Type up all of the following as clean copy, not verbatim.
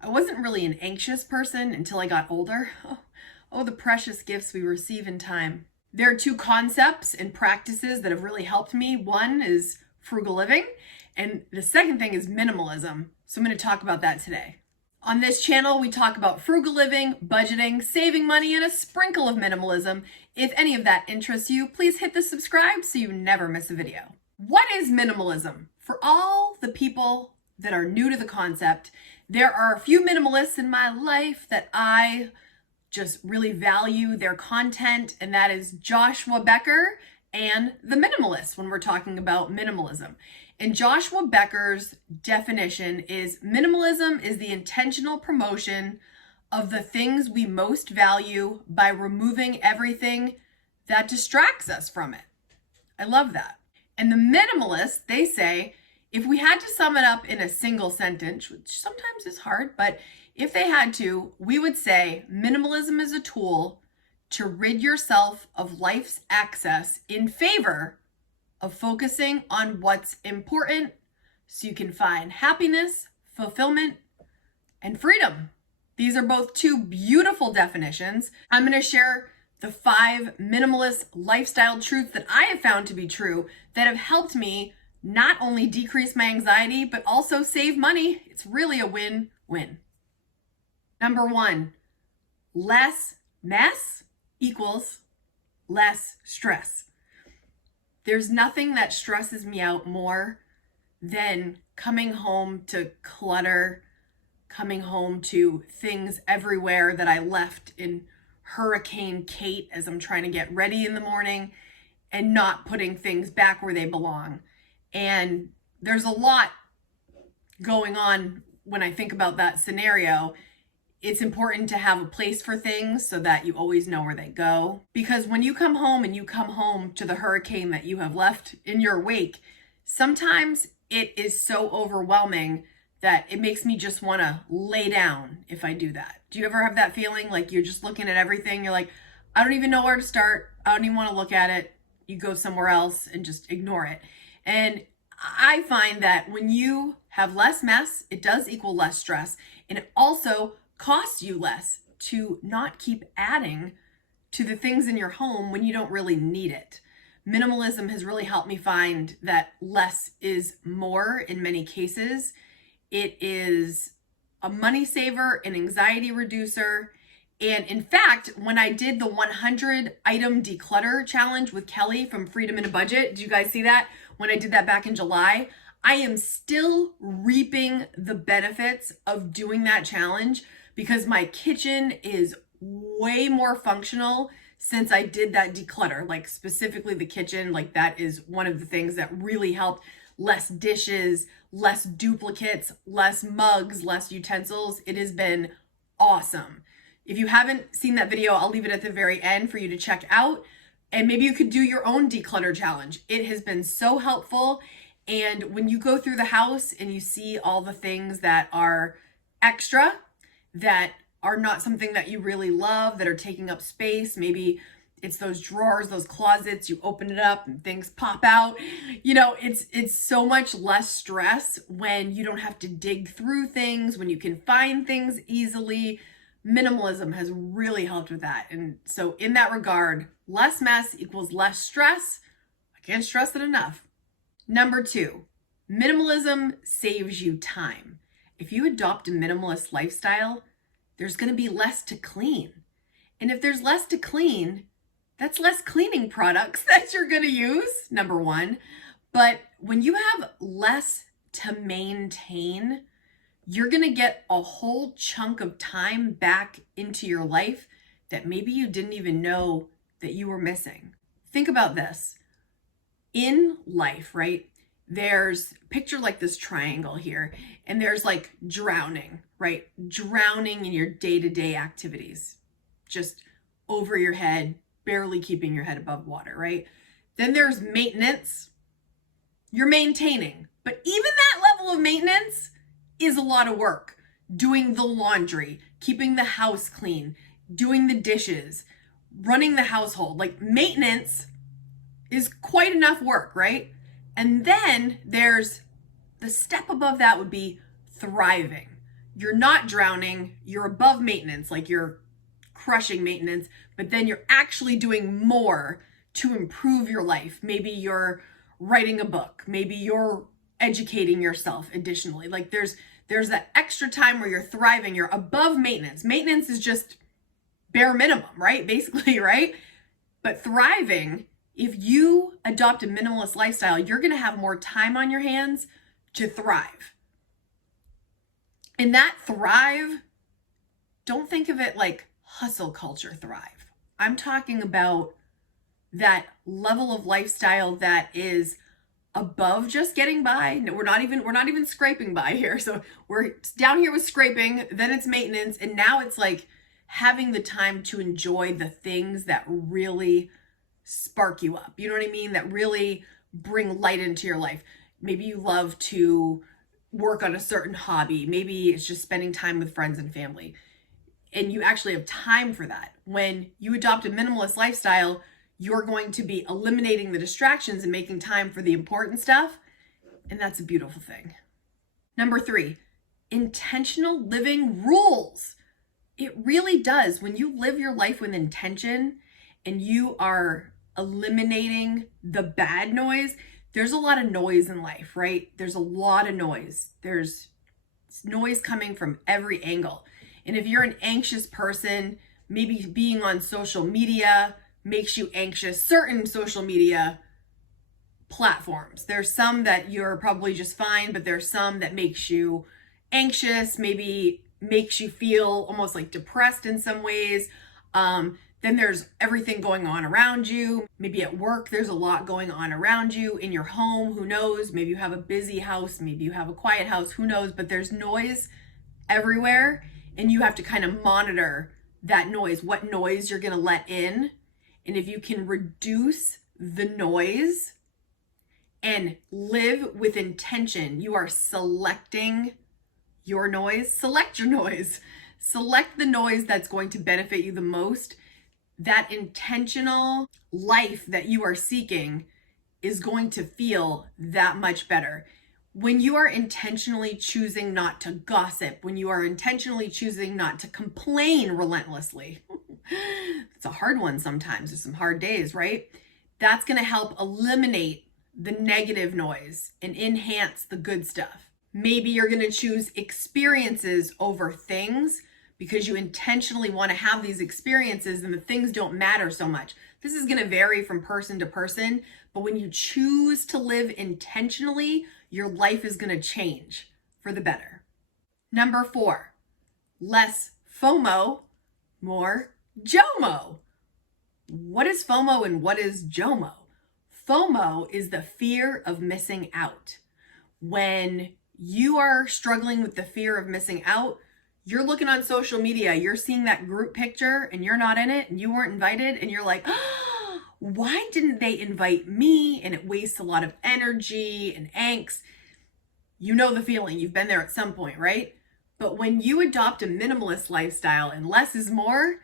I wasn't really an anxious person until I got older. Oh, the precious gifts we receive in time. There are two concepts and practices that have really helped me. One is frugal living, and the second thing is minimalism. So I'm going to talk about that today. On this channel, we talk about frugal living, budgeting, saving money, and a sprinkle of minimalism. If any of that interests you, please hit the subscribe so you never miss a video. What is minimalism? For all the people that are new to the concept, there are a few minimalists in my life that I just really value their content, and that is Joshua Becker and the Minimalist when we're talking about minimalism. And Joshua Becker's definition is minimalism is the intentional promotion of the things we most value by removing everything that distracts us from it. I love that. And the Minimalists, they say, if we had to sum it up in a single sentence, which sometimes is hard, but if they had to, we would say minimalism is a tool to rid yourself of life's excess in favor of focusing on what's important so you can find happiness, fulfillment, and freedom. These are both two beautiful definitions. I'm going to share the 5 minimalist lifestyle truths that I have found to be true that have helped me not only decrease my anxiety, but also save money. It's really a win-win. Number 1, less mess equals less stress. There's nothing that stresses me out more than coming home to clutter, coming home to things everywhere that I left in Hurricane Kate as I'm trying to get ready in the morning and not putting things back where they belong. And there's a lot going on when I think about that scenario. It's important to have a place for things so that you always know where they go. Because when you come home and you come home to the hurricane that you have left in your wake, sometimes it is so overwhelming that it makes me just want to lay down if I do that. Do you ever have that feeling like you're just looking at everything? You're like, I don't even know where to start. I don't even want to look at it. You go somewhere else and just ignore it. And I find that when you have less mess, it does equal less stress. And it also costs you less to not keep adding to the things in your home when you don't really need it. Minimalism has really helped me find that less is more in many cases. It is a money saver, an anxiety reducer. And in fact, when I did the 100 item declutter challenge with Kelly from Freedom in a Budget, did you guys see that? When I did that back in July, I am still reaping the benefits of doing that challenge because my kitchen is way more functional since I did that declutter. Like specifically the kitchen, like that is one of the things that really helped. Less dishes, less duplicates, less mugs, less utensils. It has been awesome. If you haven't seen that video, I'll leave it at the very end for you to check out. And maybe you could do your own declutter challenge. It has been so helpful. And when you go through the house and you see all the things that are extra, that are not something that you really love, that are taking up space, maybe it's those drawers, those closets, you open it up and things pop out. You know, it's so much less stress when you don't have to dig through things, when you can find things easily. Minimalism has really helped with that. And so in that regard, less mess equals less stress. I can't stress it enough. Number 2, minimalism saves you time. If you adopt a minimalist lifestyle, there's going to be less to clean. And if there's less to clean, that's less cleaning products that you're going to use, number 1. But when you have less to maintain, you're going to get a whole chunk of time back into your life that maybe you didn't even know that you were missing. Think about this. In life, right? There's picture like this triangle here, and there's like drowning, right? Drowning in your day-to-day activities, just over your head, barely keeping your head above water, right? Then there's maintenance. You're maintaining, but even that level of maintenance is a lot of work. Doing the laundry, keeping the house clean, doing the dishes, running the household. Like maintenance is quite enough work, right? And then there's the step above that would be thriving. you're not drowning, you're above maintenance, like you're crushing maintenance, but then you're actually doing more to improve your life. Maybe you're writing a book, maybe you're educating yourself additionally. Like there's that extra time where you're thriving, you're above maintenance. Maintenance is just bare minimum, right? Basically, right? But thriving, if you adopt a minimalist lifestyle, you're going to have more time on your hands to thrive. And that thrive, don't think of it like hustle culture thrive. I'm talking about that level of lifestyle that is above just getting by. No, we're not even scraping by here. So we're down here with scraping, then it's maintenance, and now it's like having the time to enjoy the things that really spark you up. You know what I mean? That really bring light into your life. Maybe you love to work on a certain hobby. Maybe it's just spending time with friends and family. And you actually have time for that. When you adopt a minimalist lifestyle, you're going to be eliminating the distractions and making time for the important stuff. And that's a beautiful thing. Number 3, intentional living rules. It really does. When you live your life with intention and you are eliminating the bad noise, there's a lot of noise in life, right? There's a lot of noise. There's noise coming from every angle. And if you're an anxious person, maybe being on social media makes you anxious. Certain social media platforms, there's some that you're probably just fine, but there's some that makes you anxious, maybe makes you feel almost like depressed in some ways. Then there's everything going on around you. Maybe at work, there's a lot going on around you. In your home, who knows? Maybe you have a busy house, maybe you have a quiet house, who knows? But there's noise everywhere, and you have to kind of monitor that noise, what noise you're gonna let in. And if you can reduce the noise and live with intention, you are selecting your noise. Select your noise. Select the noise that's going to benefit you the most. That intentional life that you are seeking is going to feel that much better. When you are intentionally choosing not to gossip, when you are intentionally choosing not to complain relentlessly, it's a hard one sometimes. There's some hard days, right? That's going to help eliminate the negative noise and enhance the good stuff. Maybe you're going to choose experiences over things because you intentionally want to have these experiences and the things don't matter so much. This is going to vary from person to person, but when you choose to live intentionally, your life is going to change for the better. Number 4, less FOMO, more JOMO. What is FOMO and what is JOMO? FOMO is the fear of missing out. When you are struggling with the fear of missing out, you're looking on social media, you're seeing that group picture and you're not in it and you weren't invited and you're like, oh, why didn't they invite me? And it wastes a lot of energy and angst. You know the feeling, you've been there at some point, right? But when you adopt a minimalist lifestyle and less is more,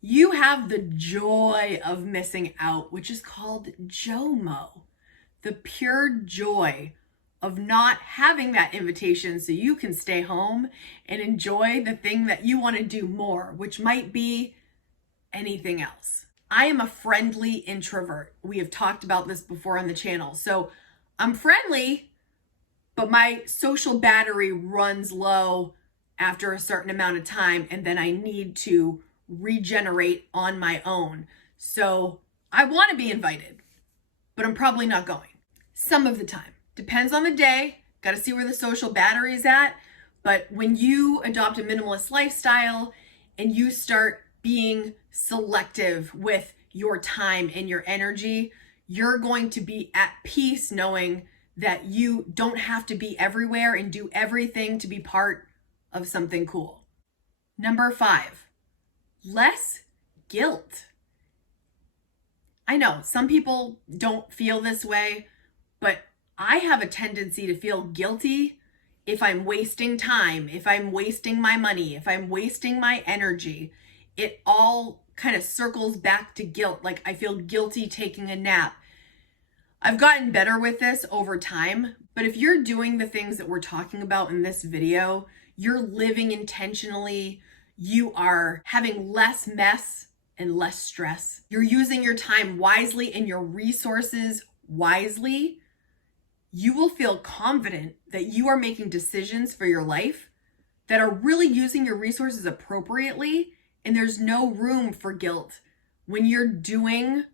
you have the joy of missing out, which is called JOMO, the pure joy of not having that invitation so you can stay home and enjoy the thing that you want to do more, which might be anything else. I am a friendly introvert. We have talked about this before on the channel. So I'm friendly, but my social battery runs low after a certain amount of time, and then I need to regenerate on my own. So I want to be invited, but I'm probably not going some of the time. Depends on the day, got to see where the social battery is at. But when you adopt a minimalist lifestyle and you start being selective with your time and your energy, you're going to be at peace knowing that you don't have to be everywhere and do everything to be part of something cool. Number 5, less guilt. I know some people don't feel this way, but I have a tendency to feel guilty if I'm wasting time, if I'm wasting my money, if I'm wasting my energy. It all kind of circles back to guilt. Like I feel guilty taking a nap. I've gotten better with this over time, but if you're doing the things that we're talking about in this video, you're living intentionally, you are having less mess and less stress. You're using your time wisely and your resources wisely. You will feel confident that you are making decisions for your life that are really using your resources appropriately, and there's no room for guilt when you're doing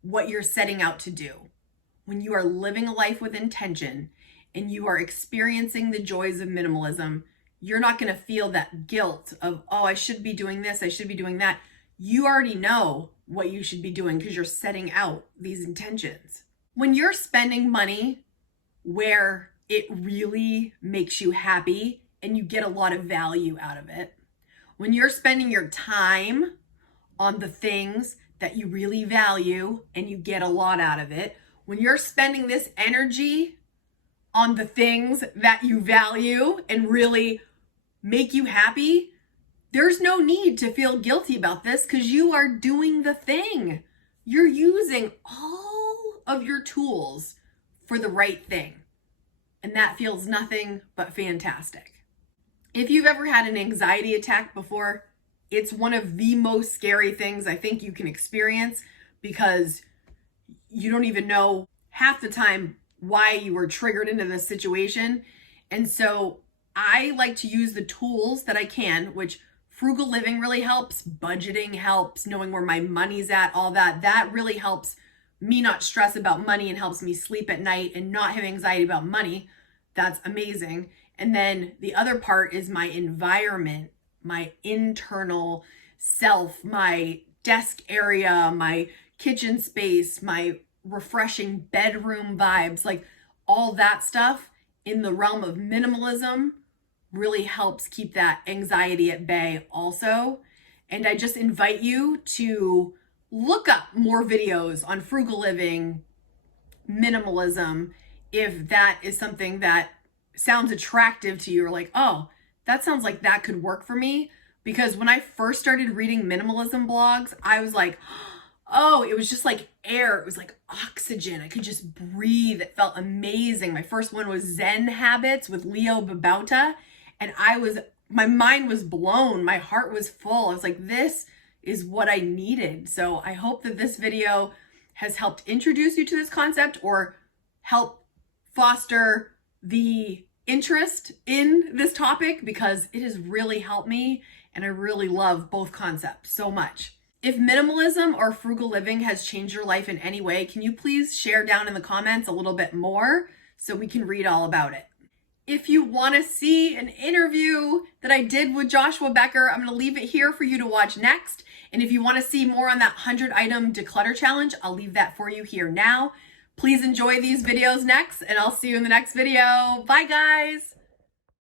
what you're setting out to do. When you are living a life with intention and you are experiencing the joys of minimalism, you're not going to feel that guilt of, oh, I should be doing this, I should be doing that. You already know what you should be doing because you're setting out these intentions. When you're spending money where it really makes you happy and you get a lot of value out of it, when you're spending your time on the things that you really value and you get a lot out of it, when you're spending this energy on the things that you value and really make you happy, there's no need to feel guilty about this because you are doing the thing. You're using all of your tools for the right thing. And that feels nothing but fantastic. If you've ever had an anxiety attack before, it's one of the most scary things I think you can experience because you don't even know half the time why you were triggered into this situation. And so I like to use the tools that I can, which frugal living really helps, budgeting helps, knowing where my money's at, all that. That really helps me not stress about money and helps me sleep at night and not have anxiety about money. That's amazing. And then the other part is my environment, my internal self, my desk area, my kitchen space, my refreshing bedroom vibes, like all that stuff in the realm of minimalism really helps keep that anxiety at bay also. And I just invite you to look up more videos on frugal living, minimalism, if that is something that sounds attractive to you, or like, oh, that sounds like that could work for me. Because when I first started reading minimalism blogs, I was like, oh, it was just like air. It was like oxygen. I could just breathe. It felt amazing. My first one was Zen Habits with Leo Babauta. And my mind was blown. My heart was full. I was like, this is what I needed. So I hope that this video has helped introduce you to this concept or help foster the interest in this topic, because it has really helped me and I really love both concepts so much. If minimalism or frugal living has changed your life in any way, can you please share down in the comments a little bit more so we can read all about it? If you want to see an interview that I did with Joshua Becker, I'm going to leave it here for you to watch next. And if you want to see more on that 100-item declutter challenge, I'll leave that for you here now. Please enjoy these videos next, and I'll see you in the next video. Bye, guys.